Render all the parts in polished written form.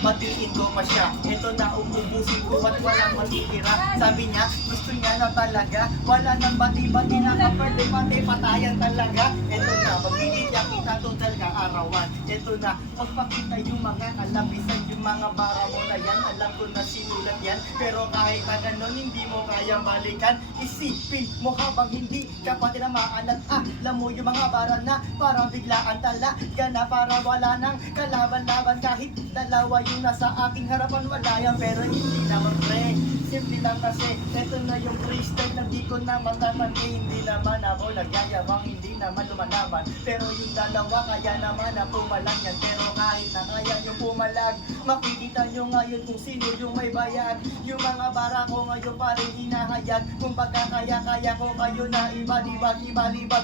batiin ko pa siya. Ito na uubusin ko at walang matitira. Sabi niya, gusto niya na talaga. Wala nang bati-bati na kaperde-pati, patayan talaga. Ito na, magbibigyan kita total kaarawan. Ito na, magpakita yung mga kalabisan, yung mga bara mo na yan. Alam ko na sinulat yan, pero kahit na ganon, hindi mo kayang balikan. Isipin mo habang hindi ka pa tinamaalat. Alam mo yung mga bara na parang biglaan talaga na para wala nang kalaban-laban. Kahit dalawa yung nasa aking harapan, wala yan, pero hindi naman pre. Simple lang kasi, eto na yung freestyle na di ko naman tatanggi. Hindi naman ako nagyayabang, hindi naman lumalaban. Pero yung dalawa, kaya naman na pumalang yan. Pero kahit na kaya yung pumalag, makikita nyo ngayon kung sino yung may bayad. Yung mga bara ko ngayon pa rin hinahayag. Kung baga kaya ko kayo na ibalibag,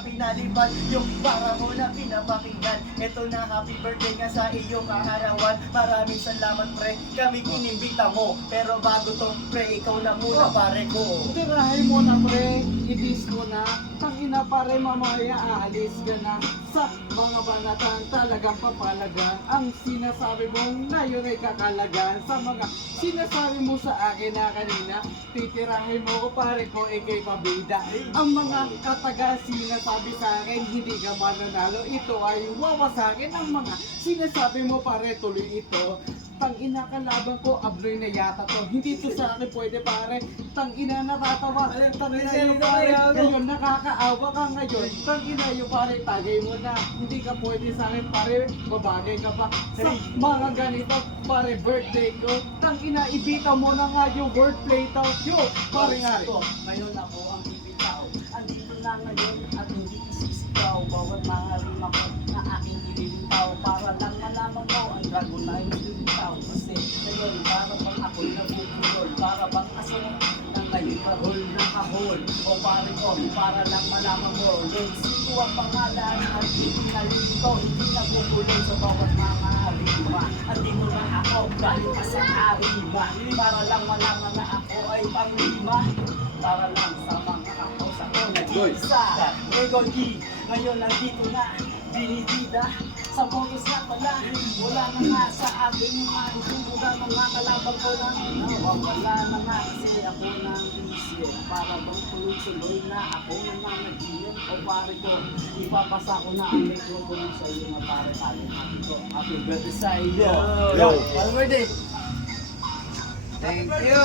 pinalibag. Yung bara ko na pinapakinggan. Eto na, happy birthday nga sa iyong kaarawan. Maraming salamat pre, kami inimbita mo. Pero bago to pre, ikaw na muna pare ko. Tirahin mo na pre, itis mo na. Tangina pare, mamaya aalis ka na. Sa mga banatan talagang papalaga. Ang sinasabi mong ngayon ay kakalagan. Sa mga sinasabi mo sa akin na kanina, titirahin mo ko pare ko, ikay pabida. Ang mga kataga sinasabi sa akin, hindi ka mananalo. Ito ay wawasakin. Ang mga sinasabi mo pare, tuloy ito. Tangina kalaban ko, abloy na yata to. Hindi to sa akin pwede pare. Tangina natatawa. Tangina yung pare. Ngayon nakakaawa ka ngayon. Tangina yung pare, tagay mo na. Hindi ka pwede sa akin pare. Babagay ka pa. Sa mga ganito pare, birthday ko. Tangina, ibita mo na nga yung wordplay to. Yo, pare nga rin. Ngayon ako ang bibitaw. Andito na ngayon at hindi isisigaw. Bawat mga rima ko na aking ibibitaw. Para lang malaman mo ang dragon na ibibitaw. Kasi ngayon para bang ako'y nabubulol. Para bang aso na ngayon kahol na kahol. O pare ko, para lang malaman mo. Lord, sino ang pangalan at pinalito. Hindi nabubulol sa bawat mga rima. Andito na ako galing pa sa arima. Para lang malaman na ako ay panglima. Para lang sa mga ako sa ko nag-isa. Egon E, ngayon nandito na, binibida. Sa bonus na pala, wala na nga sa ating mga wala na nga kalabang ko na. Wala na nga kasi ako nang isip. Para bang tuloy-tuloy na ako naman nag-iyon. O pare ko, ipapasa ko na ang microphone sa iyo na pare-pare natin ko. Happy birthday sa iyo. Yo, happy birthday. Thank you.